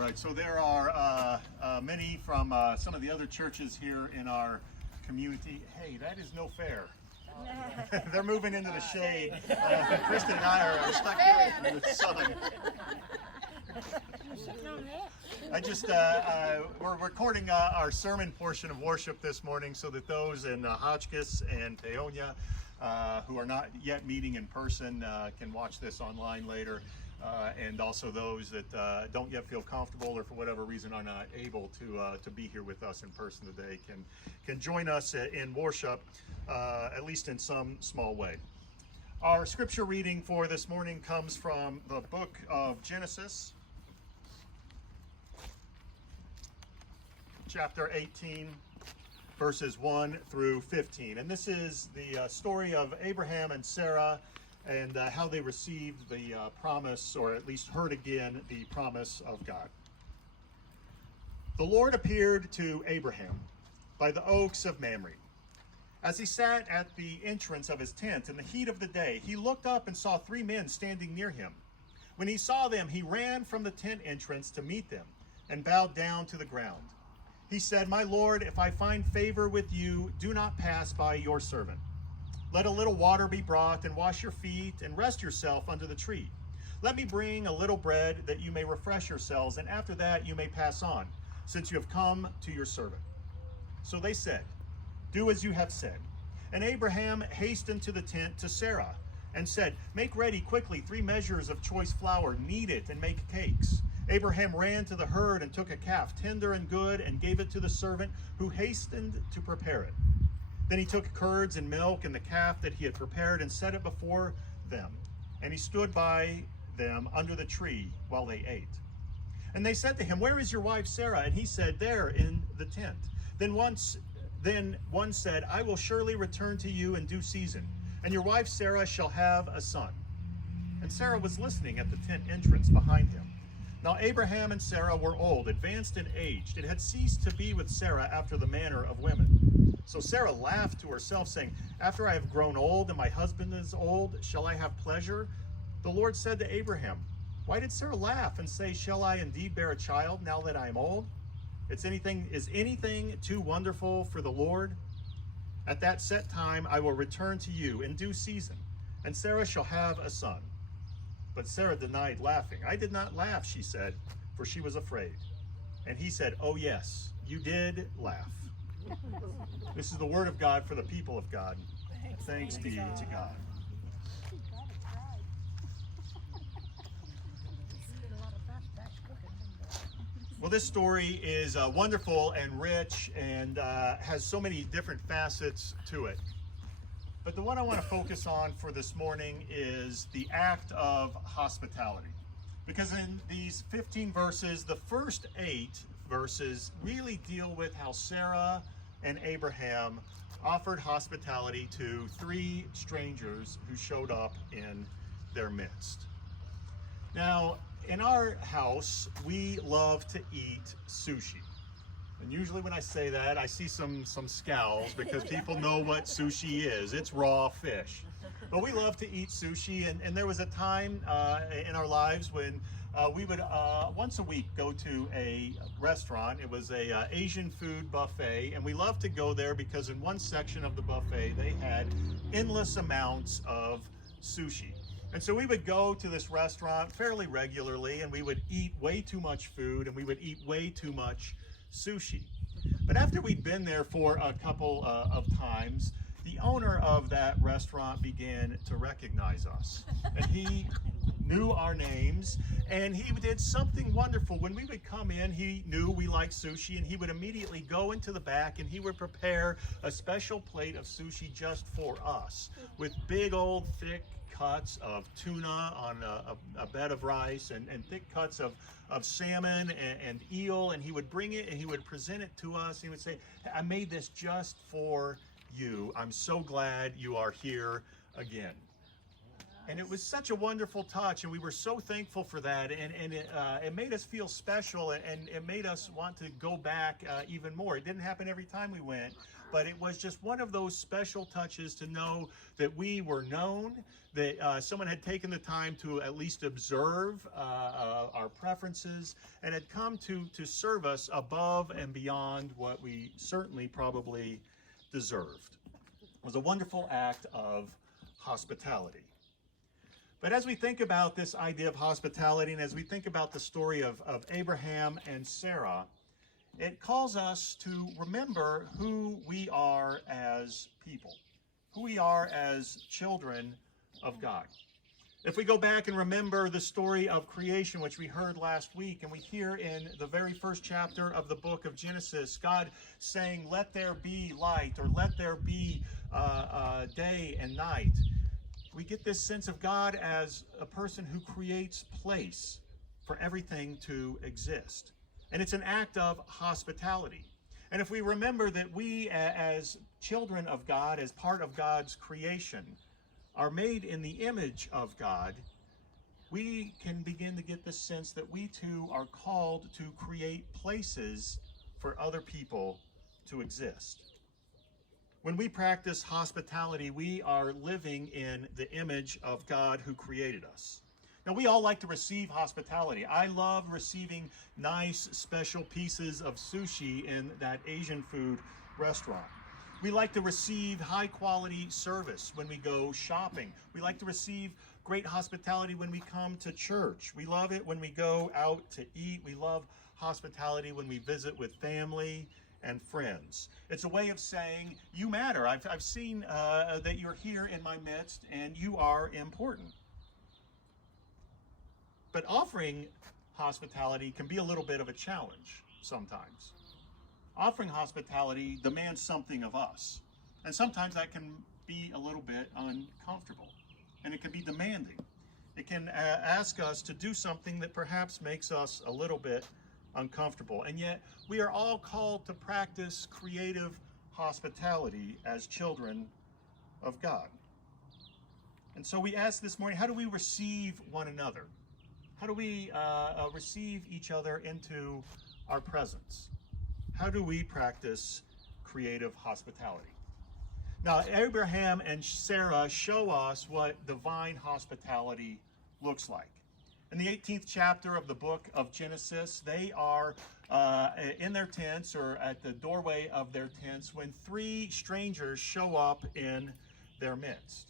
right, so there are many from some of the other churches here in our community. Hey, that is no fair. They're moving into the shade. Kristen and I are stuck here in the sun. We're recording our sermon portion of worship this morning so that those in Hotchkiss and Peonia who are not yet meeting in person can watch this online later. And also those that don't yet feel comfortable or for whatever reason are not able to be here with us in person today can join us in worship, at least in some small way. Our scripture reading for this morning comes from the book of Genesis, chapter 18, verses 1 through 15. And this is the story of Abraham and Sarah and how they received the promise, or at least heard again the promise of God. The Lord appeared to Abraham by the oaks of Mamre. As he sat at the entrance of his tent in the heat of the day, he looked up and saw 3 men standing near him. When he saw them, he ran from the tent entrance to meet them and bowed down to the ground. He said, "My Lord, if I find favor with you, do not pass by your servant. Let a little water be brought, and wash your feet, and rest yourself under the tree. Let me bring a little bread, that you may refresh yourselves, and after that you may pass on, since you have come to your servant." So they said, "Do as you have said." And Abraham hastened to the tent to Sarah, and said, "Make ready quickly 3 measures of choice flour, knead it, and make cakes." Abraham ran to the herd and took a calf, tender and good, and gave it to the servant, who hastened to prepare it. Then he took curds and milk and the calf that he had prepared and set it before them. And he stood by them under the tree while they ate. And they said to him, "Where is your wife Sarah?" And he said, "There in the tent." Then one said, "I will surely return to you in due season, and your wife Sarah shall have a son." And Sarah was listening at the tent entrance behind him. Now Abraham and Sarah were old, advanced in age. It had ceased to be with Sarah after the manner of women. So Sarah laughed to herself, saying, "After I have grown old and my husband is old, shall I have pleasure?" The Lord said to Abraham, "Why did Sarah laugh and say, 'Shall I indeed bear a child now that I am old?' Is anything too wonderful for the Lord? At that set time I will return to you in due season, and Sarah shall have a son." But Sarah denied laughing. "I did not laugh," she said, for she was afraid. And he said, "Oh yes, you did laugh." This is the word of God for the people of God. Thanks be to God. Well, this story is wonderful and rich and has so many different facets to it. But the one I want to focus on for this morning is the act of hospitality. Because in these 15 verses, the first 8 verses really deal with how Sarah and Abraham offered hospitality to 3 strangers who showed up in their midst. Now, in our house, we love to eat sushi. And usually when I say that, I see some scowls because people know what sushi is. It's raw fish. But we love to eat sushi, and there was a time in our lives when we would once a week go to a restaurant. It was a Asian food buffet, and we loved to go there because in one section of the buffet they had endless amounts of sushi. And so we would go to this restaurant fairly regularly, and we would eat way too much food, and we would eat way too much sushi. But after we'd been there for a couple of times, the owner of that restaurant began to recognize us. And he knew our names, and he did something wonderful. When we would come in, he knew we liked sushi, and he would immediately go into the back and he would prepare a special plate of sushi just for us, with big old thick cuts of tuna on a bed of rice, and thick cuts of salmon and eel, and he would bring it and he would present it to us. He would say, "I made this just for you. I'm so glad you are here again." And it was such a wonderful touch, and we were so thankful for that, and it made us feel special, and it made us want to go back even more. It didn't happen every time we went, but it was just one of those special touches to know that we were known, that someone had taken the time to at least observe our preferences, and had come to serve us above and beyond what we certainly probably deserved. It was a wonderful act of hospitality. But as we think about this idea of hospitality, and as we think about the story of Abraham and Sarah, it calls us to remember who we are as people, who we are as children of God. If we go back and remember the story of creation, which we heard last week, and we hear in the very first chapter of the book of Genesis, God saying, "Let there be light," or "Let there be day and night," we get this sense of God as a person who creates place for everything to exist. And it's an act of hospitality. And if we remember that we as children of God, as part of God's creation, are made in the image of God, we can begin to get the sense that we too are called to create places for other people to exist. When we practice hospitality, we are living in the image of God who created us. Now, we all like to receive hospitality. I love receiving nice, special pieces of sushi in that Asian food restaurant. We like to receive high-quality service when we go shopping. We like to receive great hospitality when we come to church. We love it when we go out to eat. We love hospitality when we visit with family and friends. It's a way of saying, you matter. I've seen that you're here in my midst, and you are important. But offering hospitality can be a little bit of a challenge sometimes. Offering hospitality demands something of us, and sometimes that can be a little bit uncomfortable, and it can be demanding. It can ask us to do something that perhaps makes us a little bit uncomfortable. And yet we are all called to practice creative hospitality as children of God. And so we ask this morning, how do we receive one another? How do we receive each other into our presence? How do we practice creative hospitality? Now, Abraham and Sarah show us what divine hospitality looks like. In the 18th chapter of the book of Genesis, they are in their tents, or at the doorway of their tents, when three strangers show up in their midst.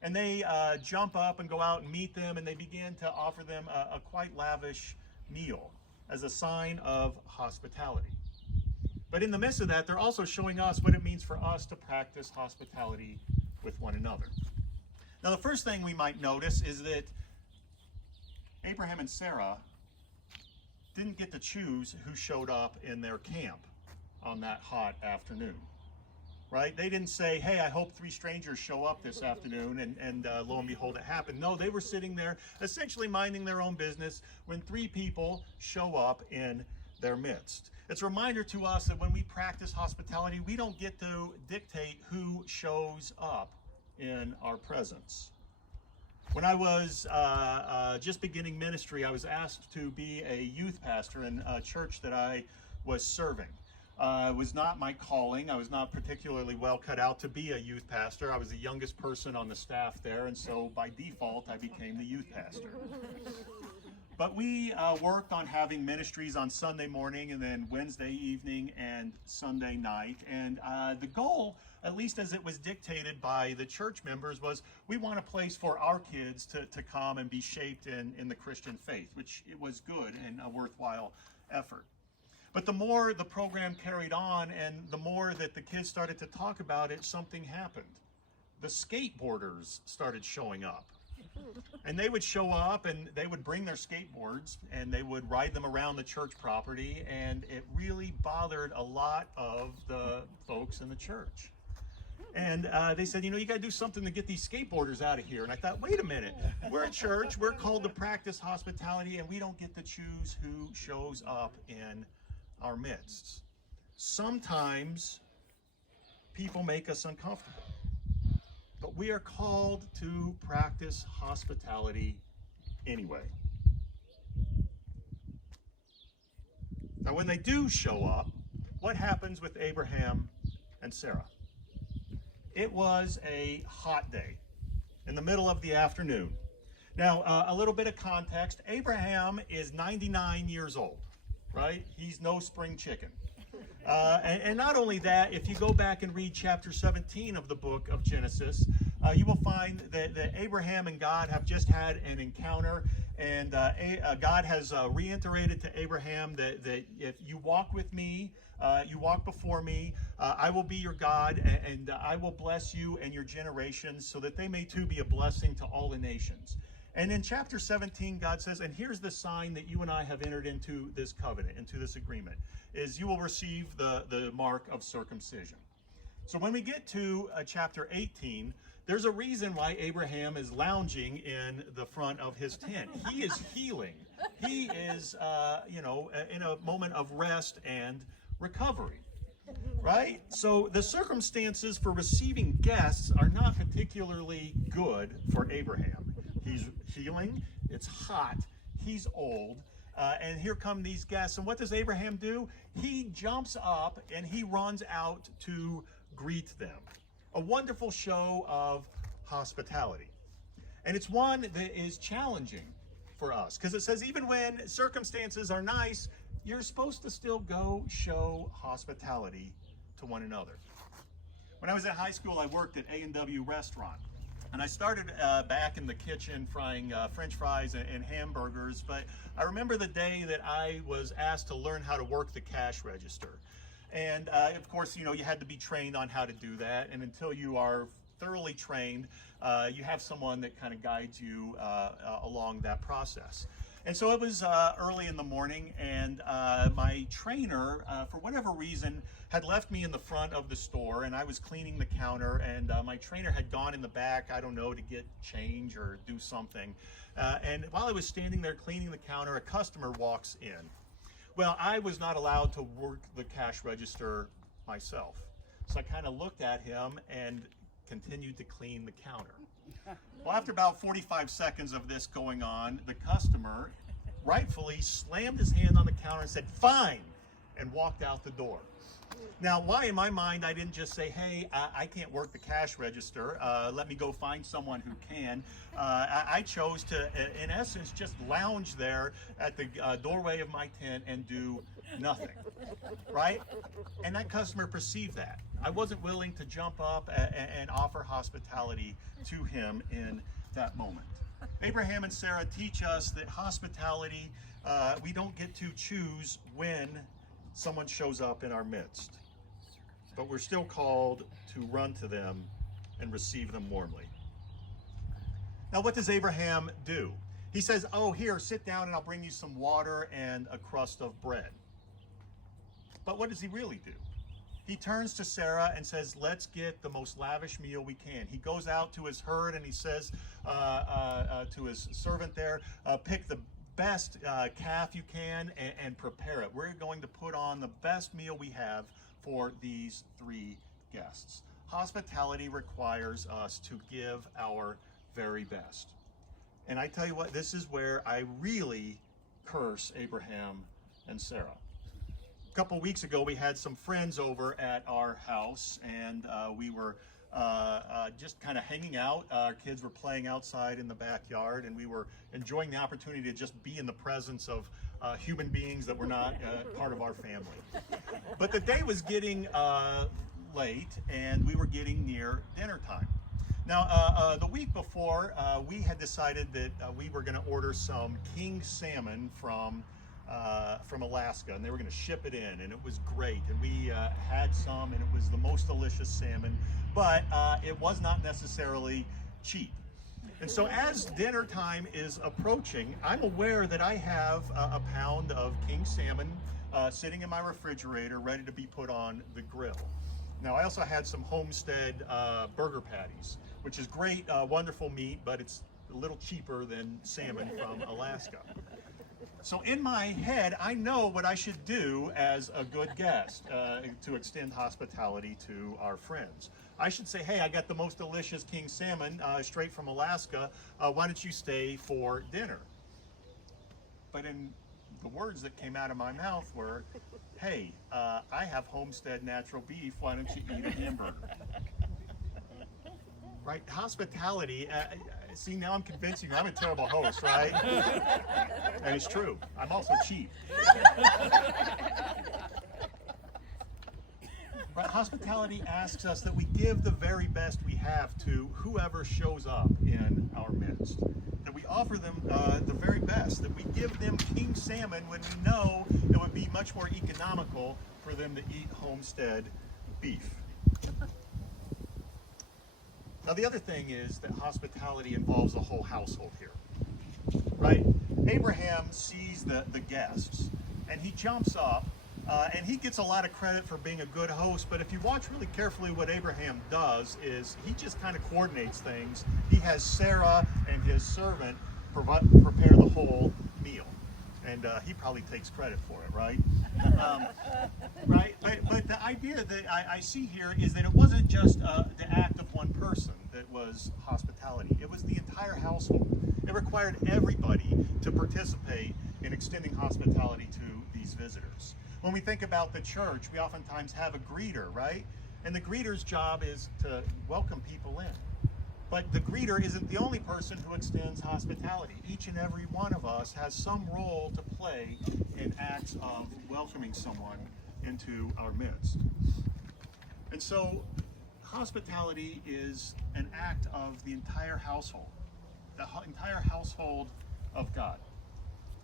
And they jump up and go out and meet them, and they begin to offer them a quite lavish meal as a sign of hospitality. But in the midst of that, they're also showing us what it means for us to practice hospitality with one another. Now, the first thing we might notice is that Abraham and Sarah didn't get to choose who showed up in their camp on that hot afternoon, right? They didn't say, hey, I hope three strangers show up this afternoon, and lo and behold, it happened. No, they were sitting there essentially minding their own business when three people show up in their midst. It's a reminder to us that when we practice hospitality, we don't get to dictate who shows up in our presence. When I was just beginning ministry, I was asked to be a youth pastor in a church that I was serving. It was not my calling. I was not particularly well cut out to be a youth pastor. I was the youngest person on the staff there, and so by default, I became the youth pastor. But we worked on having ministries on Sunday morning, and then Wednesday evening and Sunday night. And the goal, at least as it was dictated by the church members, was we want a place for our kids to come and be shaped in the Christian faith, which it was good and a worthwhile effort. But the more the program carried on and the more that the kids started to talk about it, something happened. The skateboarders started showing up. And they would show up and they would bring their skateboards and they would ride them around the church property, and it really bothered a lot of the folks in the church. And they said, you got to do something to get these skateboarders out of here. And I thought, wait a minute, we're at church, we're called to practice hospitality, and we don't get to choose who shows up in our midst. Sometimes people make us uncomfortable. but we are called to practice hospitality anyway. Now, when they do show up, what happens with Abraham and Sarah? It was a hot day in the middle of the afternoon. Now, a little bit of context. Abraham is 99 years old, right? He's no spring chicken. And not only that, if you go back and read chapter 17 of the book of Genesis, you will find that Abraham and God have just had an encounter, and God has reiterated to Abraham that if you walk with me, you walk before me, I will be your God, and I will bless you and your generations so that they may too be a blessing to all the nations. And in chapter 17, God says, and here's the sign that you and I have entered into this covenant, into this agreement, is you will receive the mark of circumcision. So when we get to chapter 18, there's a reason why Abraham is lounging in the front of his tent. He is healing. He is, in a moment of rest and recovery, right? So the circumstances for receiving guests are not particularly good for Abraham. He's healing, it's hot, he's old, and here come these guests. And what does Abraham do? He jumps up and he runs out to greet them. A wonderful show of hospitality. And it's one that is challenging for us, because it says even when circumstances are nice, you're supposed to still go show hospitality to one another. When I was in high school, I worked at A&W Restaurant. And I started back in the kitchen frying French fries and hamburgers, but I remember the day that I was asked to learn how to work the cash register. And of course, you had to be trained on how to do that. And until you are thoroughly trained, you have someone that kind of guides you along that process. And so it was early in the morning, and my trainer, for whatever reason, had left me in the front of the store, and I was cleaning the counter, and my trainer had gone in the back, I don't know, to get change or do something. And while I was standing there cleaning the counter, a customer walks in. Well, I was not allowed to work the cash register myself. So I kind of looked at him and continued to clean the counter. Well, after about 45 seconds of this going on, the customer rightfully slammed his hand on the counter and said, "Fine," and walked out the door. Now, why in my mind I didn't just say, "Hey, I can't work the cash register, let me go find someone who can." I chose to, in essence, just lounge there at the doorway of my tent and do nothing, right? And that customer perceived that. I wasn't willing to jump up and offer hospitality to him in that moment. Abraham and Sarah teach us that hospitality, we don't get to choose when someone shows up in our midst, but we're still called to run to them and receive them warmly. Now, what does Abraham do? He says, "Oh, here, sit down and I'll bring you some water and a crust of bread." But what does he really do? He turns to Sarah and says, "Let's get the most lavish meal we can." He goes out to his herd and he says to his servant there, "Pick the best calf you can and prepare it. We're going to put on the best meal we have for these three guests." Hospitality requires us to give our very best. And I tell you what, this is where I really curse Abraham and Sarah. A couple weeks ago, we had some friends over at our house, and we were just kind of hanging out. Our kids were playing outside in the backyard, and we were enjoying the opportunity to just be in the presence of human beings that were not part of our family. But the day was getting late, and we were getting near dinner time. Now, the week before, we had decided that we were going to order some king salmon from Alaska, and they were going to ship it in, and it was great. And we had some, and it was the most delicious salmon, but it was not necessarily cheap. And so as dinner time is approaching, I'm aware that I have a pound of king salmon sitting in my refrigerator ready to be put on the grill. Now, I also had some homestead burger patties, which is great, wonderful meat, but it's a little cheaper than salmon from Alaska. So in my head, I know what I should do as a good guest to extend hospitality to our friends. I should say, hey, I got the most delicious king salmon straight from Alaska. Why don't you stay for dinner? But in the words that came out of my mouth were, hey, I have homestead natural beef. Why don't you eat a hamburger? Right? Hospitality, see, now I'm convincing you I'm a terrible host, right? And it's true. I'm also cheap. But hospitality asks us that we give the very best we have to whoever shows up in our midst. That we offer them the very best. That we give them king salmon when we know it would be much more economical for them to eat homestead beef. Now the other thing is that hospitality involves the whole household here, right? Abraham sees the guests and he jumps up and he gets a lot of credit for being a good host, but if you watch really carefully what Abraham does is he just kind of coordinates things. He has Sarah and his servant prepare the whole meal. And he probably takes credit for it, right? Right? But the idea that I see here is that it wasn't just the act of one person that was hospitality. It was the entire household. It required everybody to participate in extending hospitality to these visitors. When we think about the church, we oftentimes have a greeter, right? And the greeter's job is to welcome people in. But the greeter isn't the only person who extends hospitality. Each and every one of us has some role to play in acts of welcoming someone into our midst. And so hospitality is an act of the entire household of God.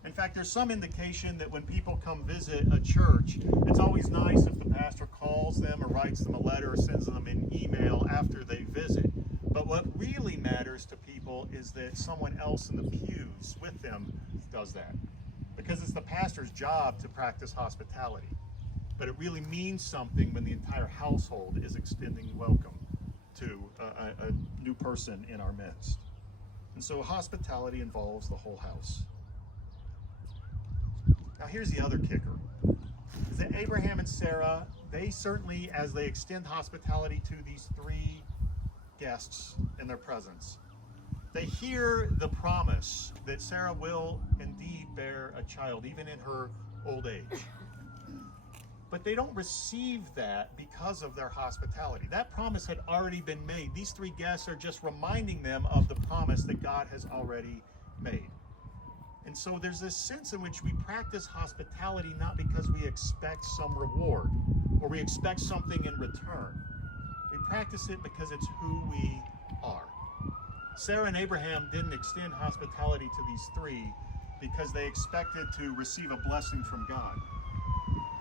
In fact, there's some indication that when people come visit a church, it's always nice if the pastor calls them or writes them a letter or sends them an email after they visit. But what really matters to people is that someone else in the pews with them does that. Because it's the pastor's job to practice hospitality. But it really means something when the entire household is extending welcome to a new person in our midst. And so hospitality involves the whole house. Now here's the other kicker, is that Abraham and Sarah, they certainly, as they extend hospitality to these three guests in their presence, they hear the promise that Sarah will indeed bear a child, even in her old age. But they don't receive that because of their hospitality. That promise had already been made. These three guests are just reminding them of the promise that God has already made. And so there's this sense in which we practice hospitality not because we expect some reward or we expect something in return. We practice it because it's who we are. Sarah and Abraham didn't extend hospitality to these three because they expected to receive a blessing from God.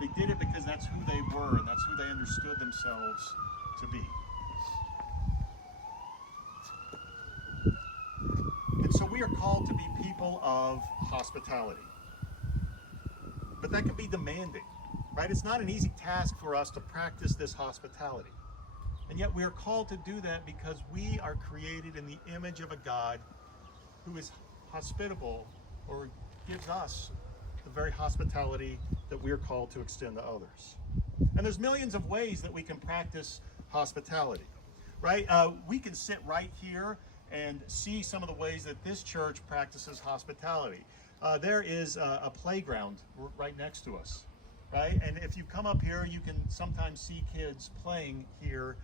They did it because that's who they were and that's who they understood themselves to be. And so we are called to be people of hospitality. But that can be demanding, right? It's not an easy task for us to practice this hospitality. And yet we are called to do that because we are created in the image of a God who is hospitable or gives us the very hospitality that we are called to extend to others. And there's millions of ways that we can practice hospitality, right? We can sit right here and see some of the ways that this church practices hospitality. There is a playground right next to us, right? And if you come up here, you can sometimes see kids playing here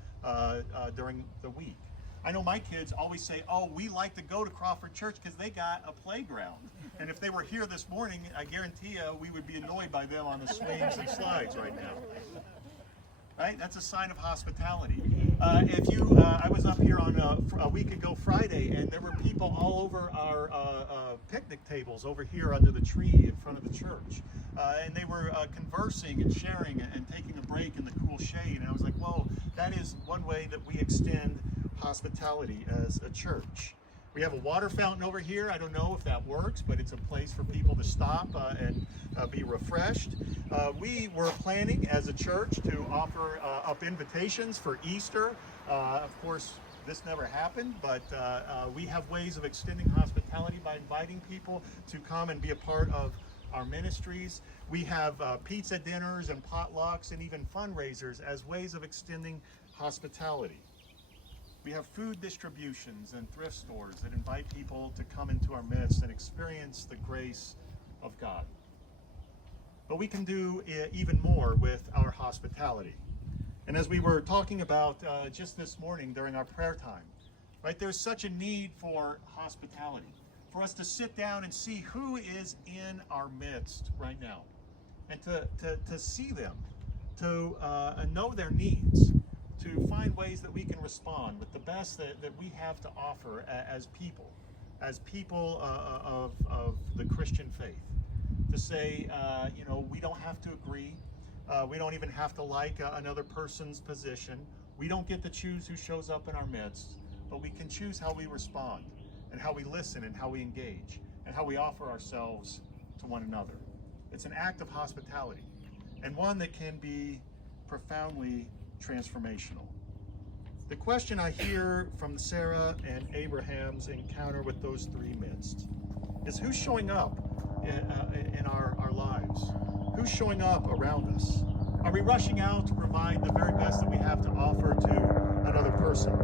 during the week. I know my kids always say, oh, we like to go to Crawford Church because they got a playground. And if they were here this morning, I guarantee you we would be annoyed by them on the swings and slides right now. Right? That's a sign of hospitality. I was up here on a week ago Friday, and there were people all over our picnic tables over here under the tree in front of the church. And they were conversing and sharing and taking a break in the cool shade. And I was like, whoa, that is one way that we extend hospitality as a church. We have a water fountain over here. I don't know if that works, but it's a place for people to stop and be refreshed. We were planning as a church to offer up invitations for Easter. Of course, this never happened, but we have ways of extending hospitality by inviting people to come and be a part of our ministries. We have pizza dinners and potlucks and even fundraisers as ways of extending hospitality. We have food distributions and thrift stores that invite people to come into our midst and experience the grace of God. But we can do even more with our hospitality. And as we were talking about just this morning during our prayer time, right, there's such a need for hospitality, for us to sit down and see who is in our midst right now, and to see them, to know their needs, to find ways that we can respond with the best that we have to offer as people of the Christian faith. To say, we don't have to agree. We don't even have to like another person's position. We don't get to choose who shows up in our midst, but we can choose how we respond and how we listen and how we engage and how we offer ourselves to one another. It's an act of hospitality, and one that can be profoundly transformational. The question I hear from Sarah and Abraham's encounter with those three midst is, who's showing up in our lives? Who's showing up around us? Are we rushing out to provide the very best that we have to offer to another person?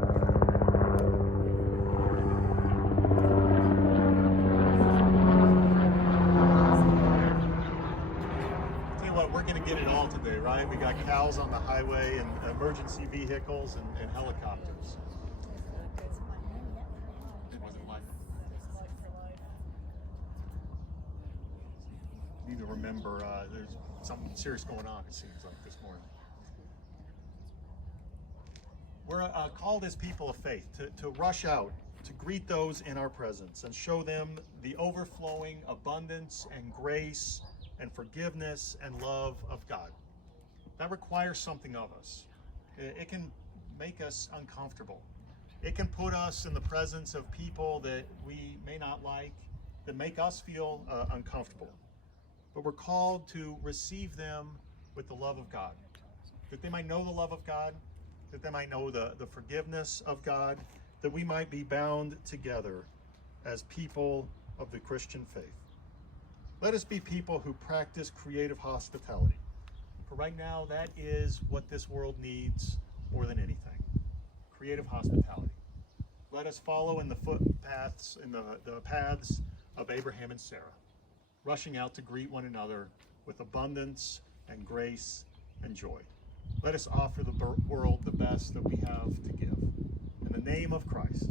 We're going to get it all today, right? We got cows on the highway and emergency vehicles and helicopters. It wasn't like need to remember there's something serious going on, it seems like, this morning. We're called as people of faith to rush out, to greet those in our presence and show them the overflowing abundance and grace and forgiveness and love of God. That requires something of us. It can make us uncomfortable. It can put us in the presence of people that we may not like, that make us feel uncomfortable. But we're called to receive them with the love of God, that they might know the love of God, that they might know the forgiveness of God, that we might be bound together as people of the Christian faith. Let us be people who practice creative hospitality. For right now, that is what this world needs more than anything. Creative hospitality. Let us follow in the footpaths, in the paths of Abraham and Sarah, rushing out to greet one another with abundance and grace and joy. Let us offer the world the best that we have to give. In the name of Christ.